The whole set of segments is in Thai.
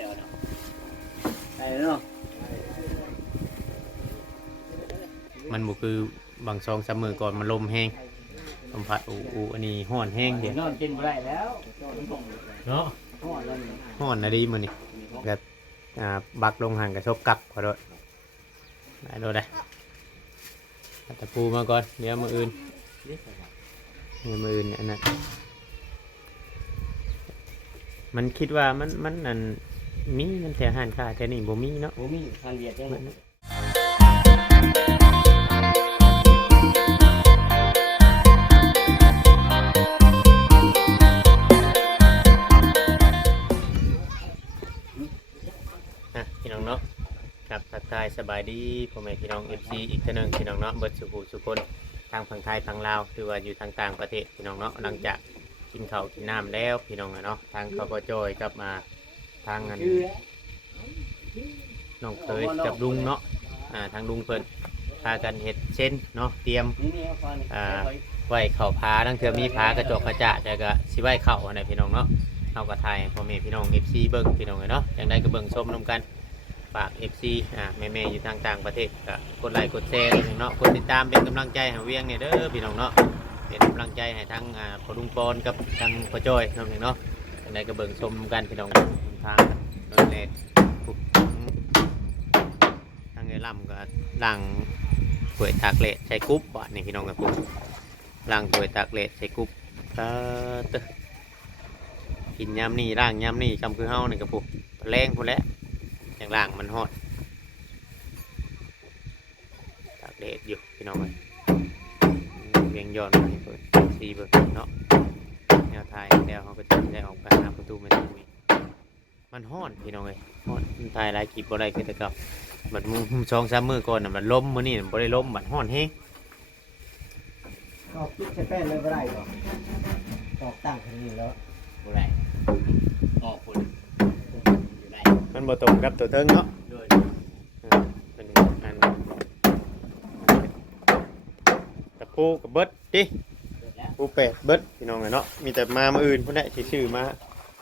แล้วเนาะได้แล้วเนาะมันบ่คือบาง2-3 มื้อก่อนมันลมแห้งลมพัดอูอันนี้ร้อนแห้งเด้ นอนกินบ่ได้แล้ว เนาะ ฮ้อนแล้วนี่ ร้อนน่ะดีมื้อนี้ก็บักลงหันกระชบกักขอโทษได้โดดได้เอาตะปูมาก่อนเดี๋ยวมื้ออื่นอันนั้นมันคิดว่ามันนั่นมีมันแถวห้านค้าแต่นี่บ่มีเนาะ โอ้มีทานเวียดจัง พี่น้องเนาะครับทักทายสบายดีพ่อแม่พี่น้อง FC อีกเทื่อนึงพี่น้องเนาะเบิดสุขสุคนทางฝั่งไทยฝั่งลาวคือว่าอยู่ทางต่างประเทศพี่น้องเนาะหลังจากกินข้าวกินน้ำแล้วพี่น้องเนาะทางเขาก็จอยกลับมาทางอันน้องเคยกับลุงเนาะทางลุงเพิ่นพากันเฮ็ดเช่นเนาะเตรียมไว้เข่าพาทั้งเทือมีพากระจกกระจะแต่ก็สิไว้เข่าอันไหนพี่น้องเนาะเอากระทายพ่อแม่พี่น้อง FC เบิ่งพี่น้องเนาะอย่างใดก็เบิ่งชมนำกันฝาก FC แม่ๆอยู่ทางต่างประเทศก็กดไลค์กดแชร์เนาะกดติดตามเป็นกำลังใจให้เวียงเนี่ยเด้อพี่น้องเนาะเป็นกำลังใจให้ทั้งพ่อลุงปอนกับทางพ่อจ้อยน้องเนาะอย่างใดก็เบิ่งชมนำกันพี่น้องทางโดนเลดทางเงยล่ำก็ล่างถ้วยตากเละใช้กุ๊บบ่นี่พี่น้องกับผมล่างถ้วยตากเละใช้กุ๊บกินยำนี่ล่างยำนี่จำคือเฮานี่กับผมแรงพุ่นแล้วอย่างล่างมันฮอดตากเละอยู่พี่น้องเลยเวียงย้อนมาเปิดซีเบิร์เนาะแนวไทยแล้วเขาก็จะได้ออกไปหาประตูมาตรงนี้มันฮอดพี่น้องเลยฮอดไทยหลายกีบบ่ได้คือแต่เก่าบัด2-3 มื้อก่อนมันล้มมื้อนี้บ่ได้ล้มบัดฮอดแฮง ก็คิดใช้แป้นเลยบ่ได้หรอกตอกตั้งคันนี้แล้วบ่ได้ออกพุ่นอยู่ได้ มันบ่ตรงกับตัวเทิงเนาะ โดย เป็นอันตะปูกับเบิดดิ เสร็จแล้ว ปูเป็ดเบิดพี่น้องเนาะมีแต่มามื้ออื่นพุ่นแหละสิซื้อมา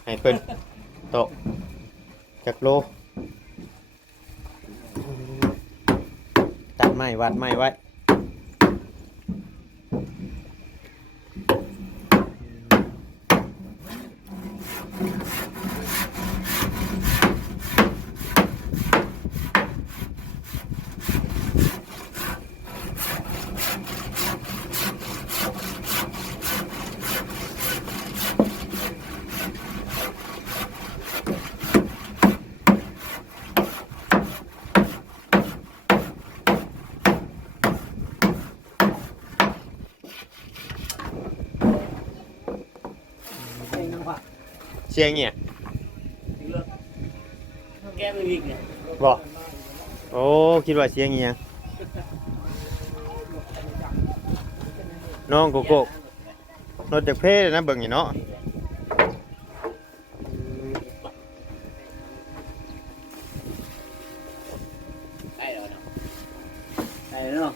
ให้เพิ่นโตะจักโลตัดไม้วัดไม้ไว้เชียงเนี่ย แก้ไม่วิกเนี่ย บ่โอ้คิดว่าเชียงอีหยังน้องโกโก้รถจากเพศนะเบิ่งอยู่เนาะ ได้แล้วเนาะได้แล้วเนาะ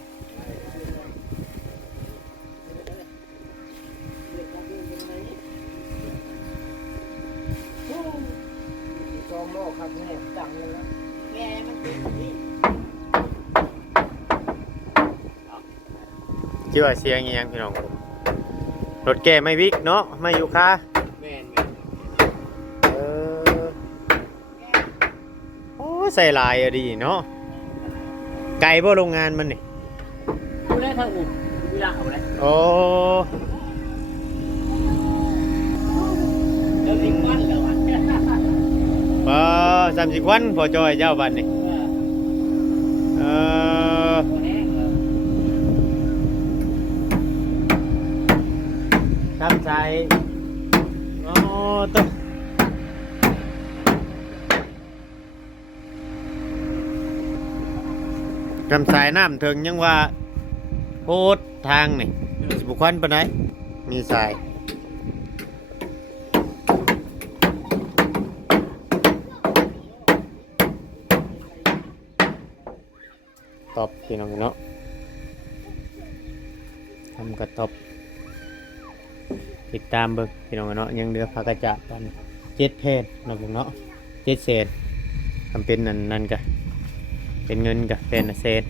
จอมโลกครับเนี่ยจังเลยนะแกมันเป็นแบบนี้ คิดว่าเชียงอีหยังพี่น้องรถแก่ไม่วิกเนาะไม่อยู่ค่า แม่น เออโอ้ใส่ลายอะดีเนาะไกลบ่โรงงานมันนี่ ดูได้ทั้งหมดดูได้เอาเลย โอ้ เดี๋ยวทิ้งวันแล้วอ่ะ 30 วันพอจอยเจ้าบันนี่เออ แห้งแล้ว ทำใจโอ้ตัวทำสายน้ำถึงยังว่าโพดทางนี่สิบุคคลปานใดมีสายตอบพี่น้องเนาะทำกระตอบติดตามเบิ่งพี่น้องเนาะยังเหลือผักกระจะกัน7 เพศเนาะพี่น้องเนาะ 7 เศษทำเป็นนั่นกะเป็นเงินกะเป็นเศษ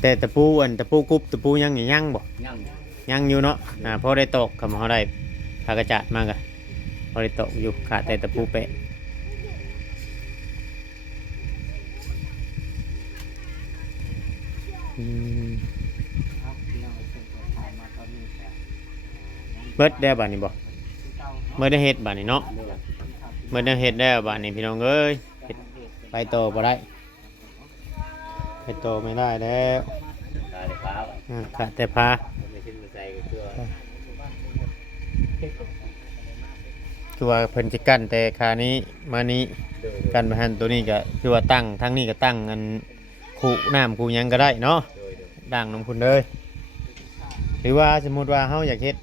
แต่ตะปูตะปูกรุบตะปูยังอยู่ยังบ่ ยัง ยังอยู่เนาะพอได้ตกคำเขาได้พากระจาดมากอะพอได้ตกอยู่ขาดแต่ตะปูเปะเบิดได้บ้านนี้บ่เมื่อได้เฮ็ดบ้านนี้เนาะเมื่อได้เฮ็ดได้บ้านนี้พี่น้องเอ้ยเฮ็ดไปโตบ่ได้ไปโตไม่ได้แล้วขาดแต่พาคือว่าเพิ่นสิกั้นแต่คานี้มานี้กั้นมาหันตัวนี้ก็คือว่าตั้งทั้งนี้ก็ตั้งอันคูน้ำคูหยังก็ได้เนาะดังน้ำคุณเลยหรือว่าสมมุติว่าเฮาอยากเฮ็ด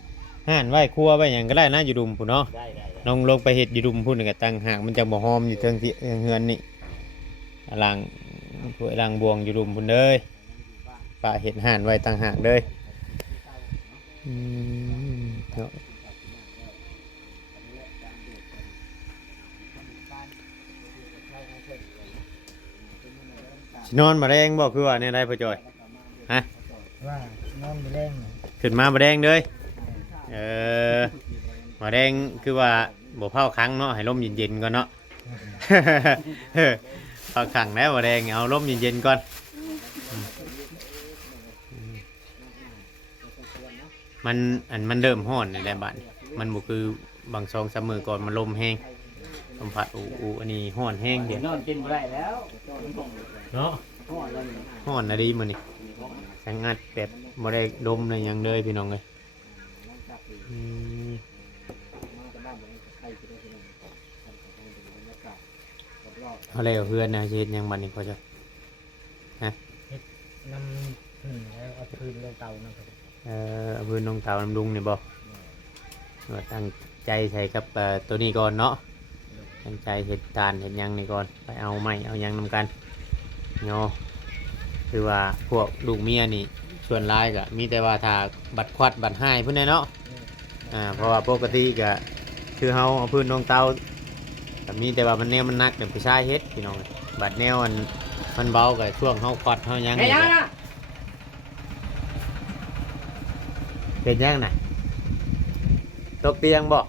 ห่านไว้ครัวไว้หยังก็ได้นะอยู่ดุมพุ่นเนาะลงไปเฮ็ดอยู่ดุมพุ่นก็ตั้งหากมันจะบ่หอมอยู่เทิงที่เฮือนนี่ล้างถ้วยล้างบวงอยู่ดุมพุ่นเลยป้าเฮ็ดห่านไว้ตั้งหากเลยเนาะสินอนมาแดงบ่คือว่าเนี่ยได้พ่อจอยฮะ ว่านอนบ่แรง ขึ้นมามาแดงเลยมาแดงคือว่าบ่เผาครั้งเนาะให้ลมเย็นๆก่อนเนาะ เผาครั้งแล้วมาแดงเอาลมเย็นๆก่อนมันเริ่มร้อนในแดนบ้านมันบ่คือบาง2-3 มื้อก่อนมันลมแห้งลมพัดอันนี้ร้อนแห้งเดี๋ยวน อนกินบ่ได้แล้ว เนาะ พ่อแล้วนี่ ร้อนนะดีมื้อนี้สังงัดแบบบ่ได้ดมอะไรหยังเลยพี่น้องเอ้ยเอาแล้วเพื่อนนะสิเฮ็ดหยังบัดนี้พ่อจ้ะฮะ น้ำแล้วเอาพื้นลงเตานะครับ เอาพื้นน้องเตาน้ำลุงนี่บ่ว่าตั้งใจใช้กับตัวนี้ก่อนเนาะตั้งใจเฮ็ดทานเฮ็ดหยังนี่ก่อนไปเอาไม้เอาหยังนำกันเนาะคือว่าพวกลูกเมียนี่ส่วนหลายก็มีแต่ว่าถ้าบัดควัดบัดให้พุ่นแน่เนาะเพราะว่าปกติก็คือเฮาเอาพื้นน้องเตาก็มีแต่ว่ามันแนวมันหนักเดี๋ยวผู้ชายเฮ็ดพี่น้องบัดแนวมันเบาก็ช่วงเฮาควัดเฮาหยังนี่เป็นยังน่ะตกเตียงบ่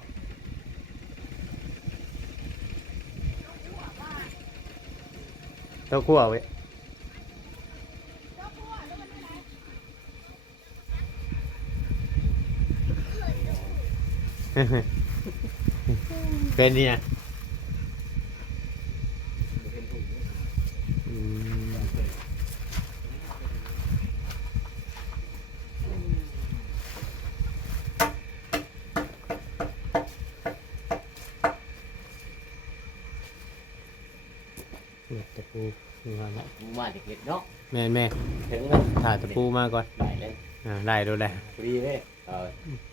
ตกขั้วเว้ยเป็นนี่นะตะปูมีความละ มาจากเห็ดเนาะ แม่ ถึงแล้ว ถ่ายตะปูมาก่อน ได้เลย ได้ดูได้ พอดีเลย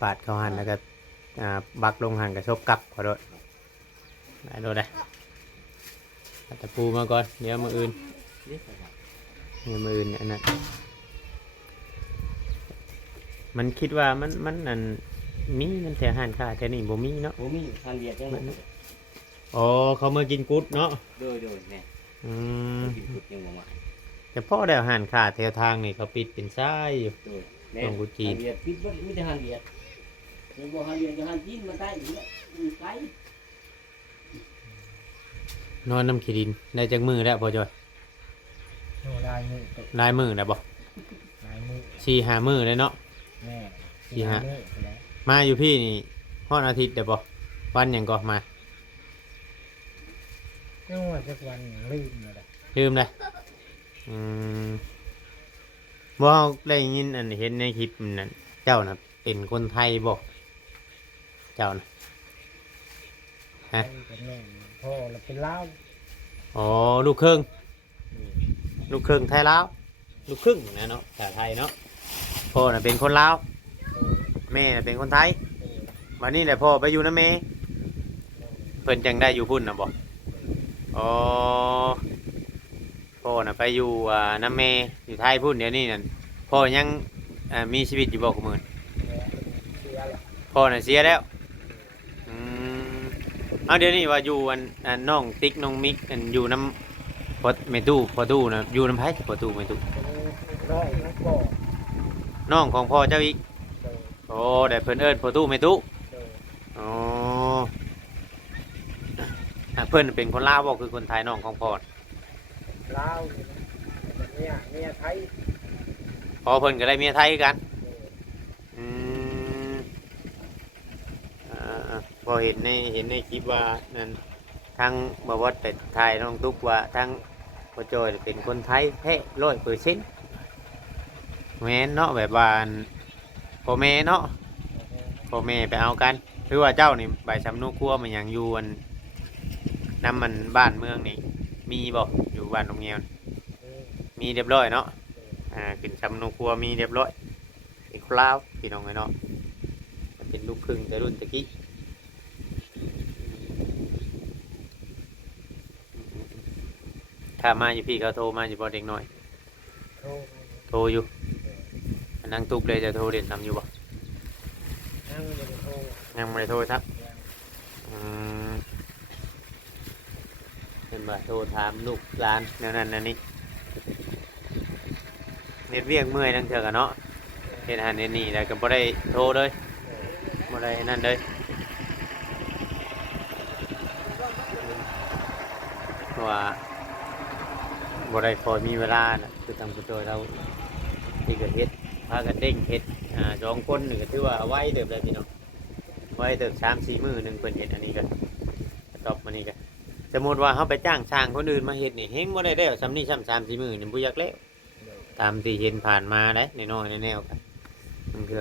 ปาดเข้าหันแล้วก็บักลงหันกับชบกลับขอโทษได้ดูได้ถ่ายตะปูมาก่อนเดี๋ยวมืออื่นอันนั้นมันคิดว่ามันนั่นมีมันแถวหันค่าแถวนี้บ่มีเนาะ ผมมีทางเดียดยัง อ๋อเขามากินกุดเนาะ โดยแม่ อืม กินกุดยังบ่มา แต่พ่อได้หันค่าแถวทางนี่เขาปิดเป็นซ้ายอยู่ โดยแม่ ต้องกุดจีน เดียดพิษบ่มีแต่ทางเดียดยังบ่ทางเดียดจะทางจีนมาได้อีกแล้วไกล นอนน้ำขี้ดินได้จากมือแล้วพอจอย ลายมือ ลายมือนะบ่ ลายมือ 4-5 มือเลยเนาะ แม่ ที่ฮะ มาอยู่พี่นี่ฮอดอาทิตย์เดี๋ยวบ่วันหยังก็มา จังหวัดจักวันลืมเลย ลืมเลยบ่เราได้ยินอันเห็นในคลิปนั่นเจ้าน่ะเป็นคนไทยบ่เจ้าน่ะ ฮะ เป็นแม่พ่อเราเป็นลาว อ๋อลูกครึ่งไทยลาวลูกครึ่งนะเนาะภาษาไทยเนาะพ่อน่ะเป็นคนลาวแม่น่ะเป็นคนไทยวันนี้แหละพ่อไปอยู่นำแม่เพิ่นจังได้อยู่พุ่นน่ะบ่อ๋อพ่อน่ะไปอยู่น้ำแม่อยู่ไทยพุ่นเดี๋ยวนี้นั่นพ่อยังมีชีวิตอยู่บ่คุมื้อ เสียแล้ว พ่อน่ะเสียแล้ว เอาเดี๋ยวนี้ว่าอยู่อันน้องติ๊กน้องมิกอันอยู่น้ำพอเมตู้พอตู้นะอยู่น้ำไผ่พอตู้เมตู้ น้อยนักบ่ น้องของพ่อเจ้าอีก โดย โอ้ได้เพิ่นเอิ้นพอตู้เมตู้ โดย อ๋อเพิ่นเป็นคนลาวบ่คือคนไทยน้องของพ่อ ลาวเนี่ยไทย พอเพิ่นก็ได้เมียไทยกัน อืมพอเห็นในคลิปว่านั่นทั้งบวชเป็นไทยน้องตุ๊กว่าทั้งพ่อจอยเป็นคนไทยแท้100%แม่นเนาะแบบว่าพ่อแม่เนาะพ่อแม่ไปเอากันหรือว่าเจ้านี่ใบสำนุครัวมันยังอยู่อันน้ำมันบ้านเมืองนี่มีบ่อยู่บ้านตรงเงี้ยมีเรียบร้อยเนาะขึ้นสำนุครัวมีเรียบร้อยเป็นคราวพี่น้องไอ้เนาะเป็นลูกครึ่งแต่รุ่นตะกี้ถ้ามาอยู่พี่เขาโทรมาอยู่บ่เด็กน้อย โทรอยู่นั่งตุกเลยจะโทรเด่นนำอยู่บ่ นั่งอยู่โทร ยังไม่ได้โทรครับเป็นบ่โทรถามลูกหลานแนวนั้นนั่นนี่เน็ตเวียงเมื่อยนั่งเถอะกันเนาะเห็นหันเน็ตนี่แล้วก็บ่ได้โทรเลยบ่ได้นั่นเลยเพราะว่าบ่ได้คอยมีเวลาน่ะคือทางผู้ช่วยเราที่เกิดเฮ็ดพากันเด้งเฮ็ด2 คนนี่ก็ถือว่าไวเติบเลยพี่น้องไวเติบ3-4 มื้อหนึงเพิ่นเฮ็ดอันนี้ก็ตอบมานี่ก็สมมุติว่าเฮาไปจ้างช่างคนอื่นมาเฮ็ดนี่เฮงบ่ได้แล้วซ้ำนี้ซ้ำ3-4 มื้อนี่บ่อยากแล้วตามที่เห็นผ่านมาเด้น้อยๆแนวๆกันมันคือ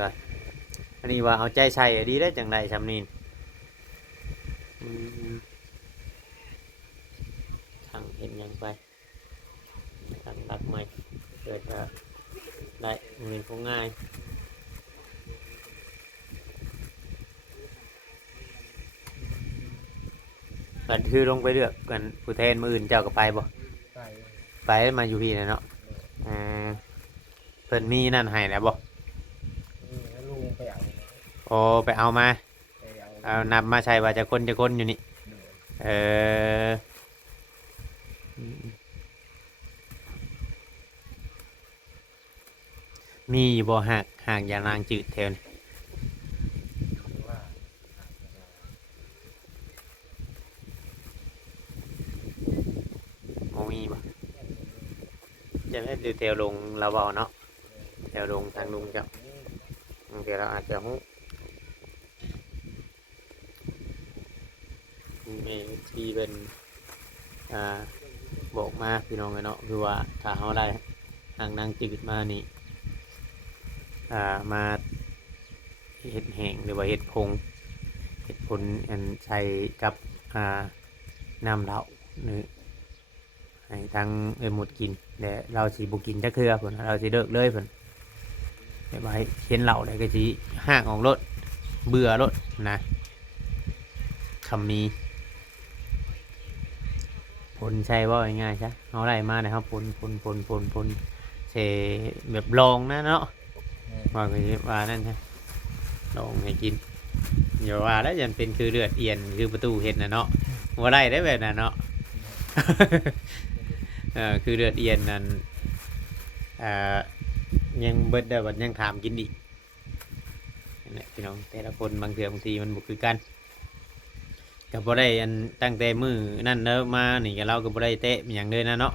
อันนี้ว่าเอาใจใส่ดีได้จังได๋ซ้ำนี้ช่างเฮ็ดหยังไปช่างตัดไม้เกิดจะได้มันเป็นของง่ายกันคือลงไปเลือกกันผู้แทนมืออื่นเจ้าก็ไปบ่ ไป ไปมาอยู่พี่นะเนาะเพิ่นมีนั่นให้แล้วบ่ แล้วลุงไปเอา โอ้ไปเอามา ไปเอา เอานำมาใช้ว่าจะคนอยู่นี่เออมีอยู่บ่หากอย่างนางจืดแถวนี้ ว่า บ่มีบ่จะได้ดูแถวลงเราเว้าเนาะแถวลงทางลุงเจ้าบางทีเราอาจจะฮู้มีที่เป็นบอกมาพี่น้องเลยเนาะคือว่าถ้าเขาได้ทางนางจืดมานี่มาเห็ดแห้งหรือว่าเห็ดพงเห็ดผลอันใช้กับน้ำเหล้าหรือให้ทางหมดกินแต่เราสีบุกินจะคือผลเราสีเลิกเลยผลแต่ว่าเห็นเหล้าได้ก็สีห้างออกรถเบื่อรถนะคำมีผลใช่ว่าง่ายๆใช่เอาอะไรมาเนี่ยครับผลเสแบบลองนะเนาะว่าก็ว่านั่นใช่ลองให้กินอย่าว่าแล้วยันเป็นคือเลือดเอียนคือประตูเห็นนะเนาะว่าได้ได้แบบนั้นเนาะ คือเลือดเอียนนั้นยังเบิดได้บัดยังถามกินอีกนี่พี่น้องแต่ละคนบางเทื่อบางทีมันบุกคือกันกับบ่ได้อันตั้งแต่มือนั่นแล้วมานี่กับเราก็บ่ได้เตะอย่างเลยนะเนาะ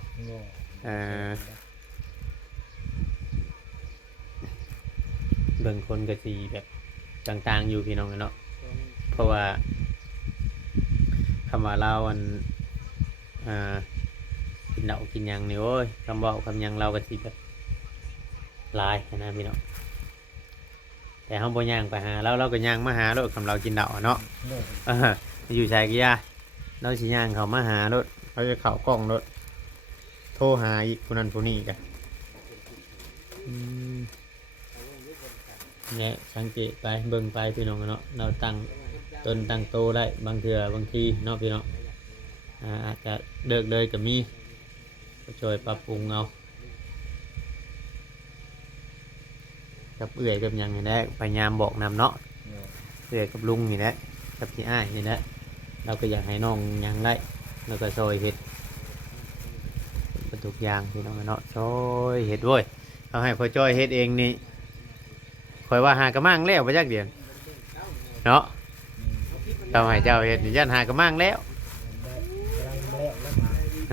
เบิ่งคนก็สิแบบต่างๆอยู่พี่น้องเนาะเพราะว่าคำว่าเราอันกินเหล้ากินหยังนี่โอ้ยคำเว้าคำหยังเราก็สิแบบหลายนะพี่น้องแต่เฮาบ่ย่างไปหาเราก็ย่างมาหารถคำเรากินเหล้าเนาะอยู่ชายกิยาเราสิย่างเขามาหารถเขาจะเข่ากล้องรถโทรหาอีกคนนั้นคนนี้กันเนี่ยสังเกตไปเบิ่งไปพี่น้องเนาะเราตั้งตนตั้งโตได้บางเทื่อบางทีเนาะพี่น้องอาจจะเลิกเลยก็มีก็ช่วยปรับปรุงเอากับเอื่อยกับหยังนี่แหละพยายามบอกนำเนาะเอื่อยกับลุงนี่แหละกับพี่อ้ายนี่แหละ เราก็อยากให้น้องยังได้แล้วก็ซอยเฮ็ดทุกอย่างพี่น้องเนาะซอยเฮ็ดด้วยเอาให้พ่อจ้อยเฮ็ดเองนี่คอยว่าหากระมังแล้วไปจักเดียวเนาะเราให้เจ้าเฮ็ดนี่ยันหากระมังแล้ว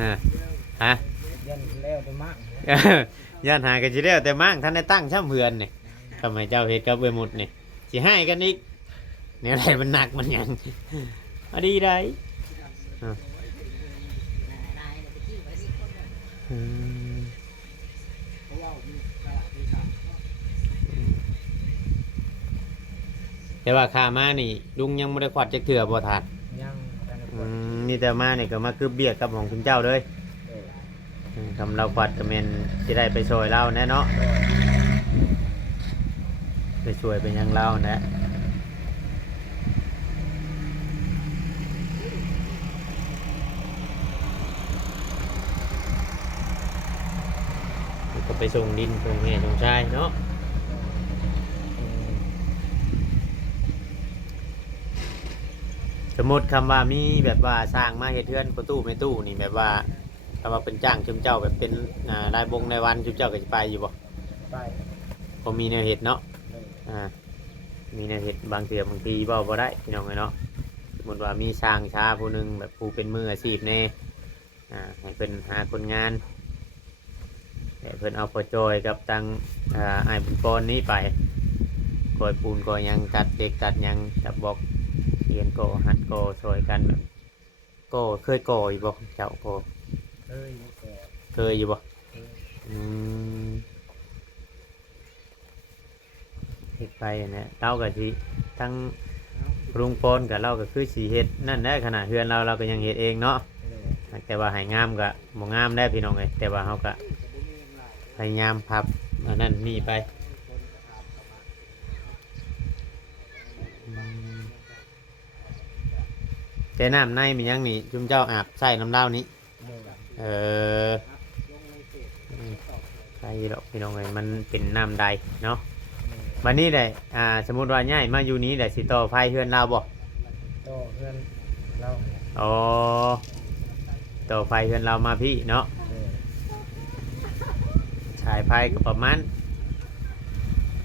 ฮะฮะ ยันแล้วไปมาก ย่านหากระชิเดียวแต่มั่งท่านได้ตั้งช่ำเพื่อนนี่ทำไมเจ้าเฮ็ดกับเวมุดนี่สิให้กันอีกเนี่ยอะไรมันหนักมันหยังอดีได้อืมแต่ว่าข้ามานี่ลุงยังไม่ได้ขวัดจะเกลือบ่ทาน ยัง มีแต่มานี่ก็มาคือเบียดกับของคุณเจ้าเลยทำเราขวัดก็เมนที่ได้ไปช่วยเราแน่เนาะไปช่วยเป็นยังเราแน่ก็ไปส่งดินส่งเงี้ยส่งชายเนาะสมมติคำว่ามีแบบว่าสร้างมาเฮ็ดเทือนประตูไม่ตู้นี่แบบว่าคำว่าเป็นจ้างชุมเจ้าแบบเป็นรายบงรายวันชุมเจ้าก็จะไปอยู่บ่ ไป พอมีแนวเห็ดเนาะมีแนวเห็ดบางเถื่อบางทีบ่ได้พี่น้องเนาะสมมติว่ามีช่างช้าผู้หนึงแบบผู้เป็นมืออาชีพแน่ให้เพิ่นหาคนงานแต่เพิ่นเอาพอจอยกับตังไอ้บุญปอนนี้ไปก่อยปูนก่อยหยังตัดเด็กตัดหยังตัดบอกเรียนก่อหัดก่อซอยกันแบบก็เคยก่ออยู่บ่เจ้าก่อ เอ้ยแก เคยอยู่บ่อืมเฮ็ดไปเนี่ยเราก็สิทั้งลุงปอนกับเราก็คือสิเฮ็ดนั่นได้ขนาดเฮือนเราก็ยังเฮ็ดเองเนาะแต่ว่าให้งามก็บ่งามได้พี่น้องเอ้ยแต่ว่าเฮาก็พยายามพับอันนั้นนี่ไปแต่น้ำในมียังนี่จุ่มเจ้าอาบใส่น้ำเล่านี้ใช่หรอกพี่น้องเอ้ยมันเป็นน้ำใดเนาะวันนี้ได้สมมุติว่าย้ายมาอยู่นี้ได้สิต่อไฟเฮือนเราบ่ โตเพื่อนเรา อ๋อต่อไฟเฮือนเรามาพี่เนาะฉายไฟก็ประมาณ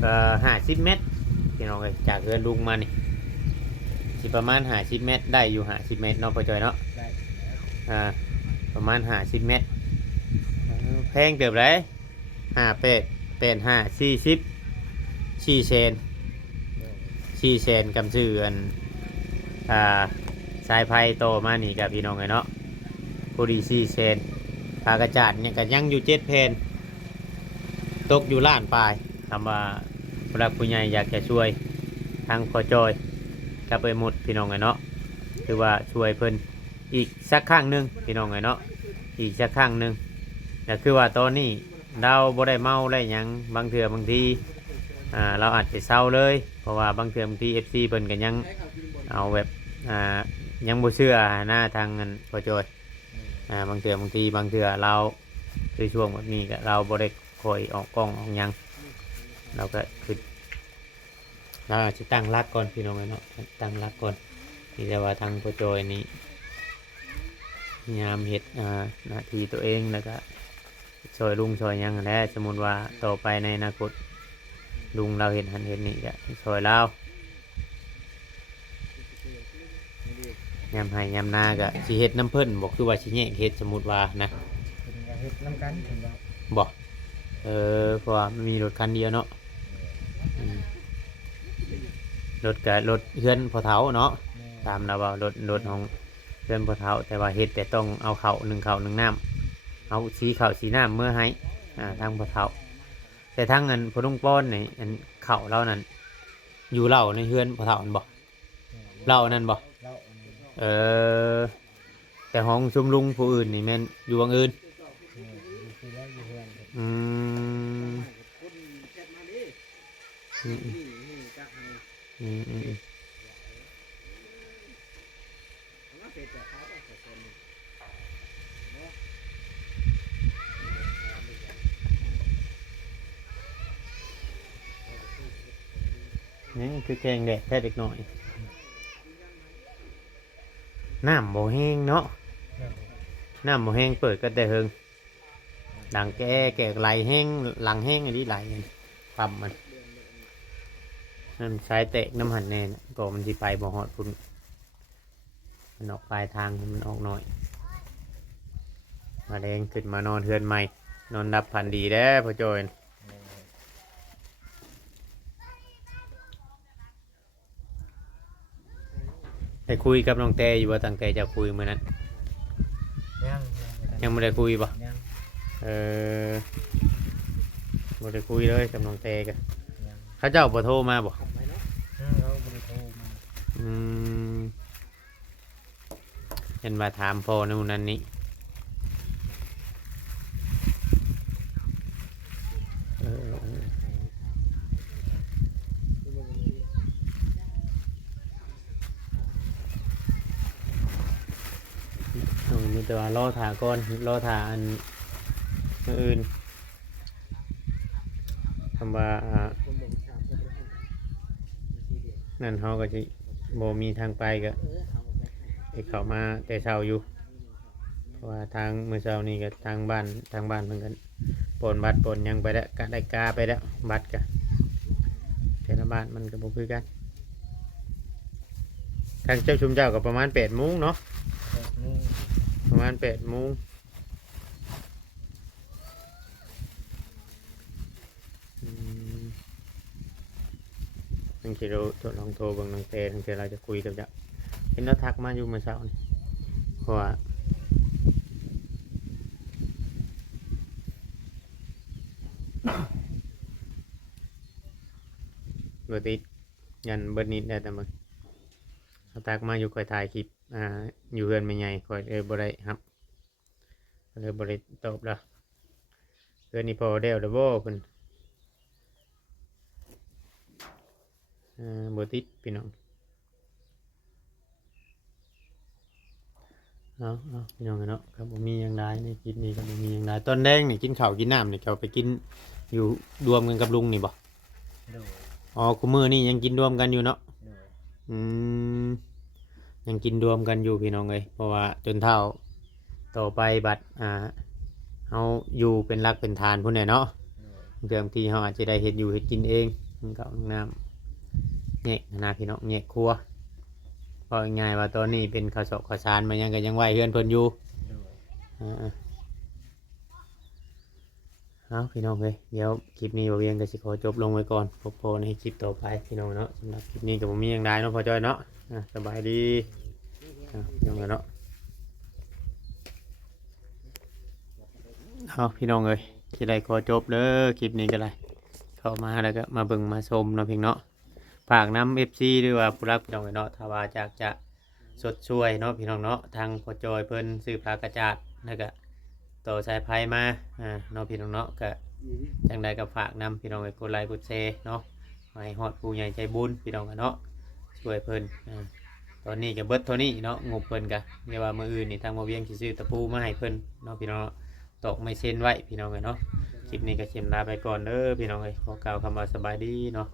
50 เมตรพี่น้องเอ้ยจากเฮือนลุงมานี่สิประมาณ50 เมตรได้อยู่50 เมตรเนาะพ่อจอยเนาะ ได้ ประมาณ50 เมตรแพงเกือบเลย58 85 40ชีเชนชีเชนกำชื่ออันสายไฟโตมานี่กับพี่น้องเลยเนาะพอดีชีเชนพากระจาดเนี่ยก็ยังอยู่7 เพนตกอยู่ล้านปลายคำว่าผู้รักผู้ใหญ่อยากจะช่วยทางพอจอยกับไปหมดพี่น้องเลยเนาะคือว่าช่วยเพิ่นอีกสักครั้งหนึ่งพี่น้องเลยเนาะอีกสักครั้งหนึ่งแต่คือว่าตอนนี้เราบ่ได้เมาได้หยังบางเถื่อบางทีเราอาจจะเศร้าเลยเพราะว่าบางเถื่อบางที FC เพิ่นก็ยังเอาแบบยังบ่เชื่อหน้าทางเงินพอจอยบางเถื่อบางทีบางเถื่อเราคือช่วงแบบนี้ก็เราบ่ได้คอยออกกล้องออกหยังเราก็คือเราอาจจะตั้งรักก่อนพี่น้องเลยเนาะตั้งรักก่อนนี่แต่ว่าทางพอจอยนี้พยายามเฮ็ดหน้าที่ตัวเองแล้วก็ช่วยลุงช่วยหยังนั่นแหละสมมุติว่าต่อไปในอนาคตลุงเราเห็นหันเห็นนี่จะช่วยเรายำให้ยำนาก็สิเฮ็ดน้ำเพิ่นบอกคือว่าสิแยกเฮ็ดสมมุติว่านะ เป็นกระเฮ็ดน้ำกันถึงเรา บอกเพราะว่ามันมีรถคันเดียวเนาะรถกับรถเฮือนพอเท้าเนาะตามเราว่ารถของเฮือนพอเท้าแต่ว่าเฮ็ดแต่ต้องเอาเข่าหนึ่งน้ำเอาสีเข่าสีน้ำเมื่อให้ทางพอเท้าแต่ทั้งเงินพอลุงป้อนนี่อันเข่าเรานั่นอยู่เล่าในเฮือนพอเท้าอันบอกเล่านั่นบอก เรา แต่ห้องชุมลุงผู้อื่นนี่แม่นอยู่บางอื่น คือแล้วอยู่เพื่อน อืมนี่คือแกงแดดแค่เด็กหน่อย น้ำบ่แห้งเนาะน้ำบ่แห้งเปิดก็แต่เฮิงดังแก่ไหลแห้งหลังแห้งอันนี้ไหลปั๊มมันนั่นสายเตะน้ำหันแน่นะก็มันสิไปบ่ฮอดพุ่นมันออกปลายทางมันออกหน่อยมาแดงขึ้นมานอนเทือนใหม่นอนรับพันดีเด้อพ่อโจยได้คุยกับน้องเตอยู่ว่าตั้งแต่จะคุยมื้อนั้น ยังไม่ได้คุยบ่ ยัง เออไม่ได้คุยเลยกับน้องเตกัน ยัง เขาเจ้าบ่โทรมาบ่ เขาบริโภคมา อืมเห็นมาถามพ่อนู่นนั่นนี่เออมีแต่ว่ารอถาก่อนรอถาอันอื่นคำว่านั่นเขาก็จะบ่มีทางไปก็ให้เขามาแต่เช้าอยู่เพราะว่าทางเมื่อเช้านี่ก็ทางบ้านเพิ่นกันปนบัตรปนหยังไปแล้วก็ได้กาไปแล้วบัตรก็แต่ละบ้านมันก็บ่คือกันทางเจ้าชุมเจ้าก็ประมาณ8 โมงเนาะประมาณ8 โมงทั้งที่เราทดลองโทรเบางน้องเตทั้งที่เราจะคุยกับเจ้าเห็นเราทักมาอยู่เมื่อเช้านี่เพราะว่าเบอร์ติดยันเบอร์นิดได้แต่มึงเราทักมาอยู่คอยถ่ายคลิปอยู่เฮือนไม่ใหญ่คอยบ่ได้ครับเลยบ่ได้ตอบแล้วเฮือนนี่พอเดวเดบ่เพิ่นเบอร์ติดพี่น้องเอาพี่น้องกันเนาะครับผมมีอย่างไรในคลิปนี้ครับผมมีอย่างไรตอนแรกนี่กินข้าวกินน้ำนี่เขาไปกินอยู่รวมกันกับลุงนี่บ่ โดย อ๋อคุมื้อนี่ยังกินรวมกันอยู่เนาะ โดย อืมยังกินรวมกันอยู่พี่น้องเลยเพราะว่าจนเท่าต่อไปบัดเฮาอยู่เป็นรักเป็นฐานพุ่นแหละเนาะ โดย เรื่องที่เฮาอาจจะได้เฮ็ดอยู่เฮ็ดกินเองมันก็เอาน้ำแยกนะพี่น้องแยกครัวเพราะง่ายๆว่าตอนนี้เป็นข้าวสอกข้าวสารมันยังก็ยังไหวเฮือนเพิ่นอยู่ โดย เอาพี่น้องเลยเดี๋ยวคลิปนี้บ่เวียงก็สิขอจบลงไว้ก่อนพบกันในคลิปต่อไปพี่น้องเนาะสำหรับคลิปนี้ก็บ่มีหยังใดเนาะพอจอยเนาะสบายดีพี่น้องเนาะเอาพี่น้องเลยสิได้ขอจบเด้อคลิปนี้ก็ได้เข้ามาแล้วก็มาเบิ่งมาชมเนาะพี่เนาะฝากน้ำ FC ด้วยว่าผู้รักพี่น้องเนาะถ้าว่าจากจะสดช่วยเนาะพี่น้องเนาะทางพอจอยเพิ่นซื้อผ้ากระจาดแล้วก็ต่อสายไฟมาเนาะพี่น้องเนาะก็จังใดก็ฝากนำพี่น้องไปกดไลค์กดแชร์เนาะให้ฮอดผู้ใหญ่ใจบุญพี่น้องกันเนาะช่วยเพิ่นตอนนี้ก็เบิดเท่านี้เนาะงบเพิ่นก็เรียกว่ามื้ออื่นนี่ทางบ่เวียงสิซื้อตะปูมาให้เพิ่นเนาะพี่น้องตอกไม่เส้นไว้พี่น้องกันเนาะคลิปนี้ก็เชิมลาไปก่อนเด้อพี่น้องเอ้ยขอกล่าวคำว่าสบายดีเนาะ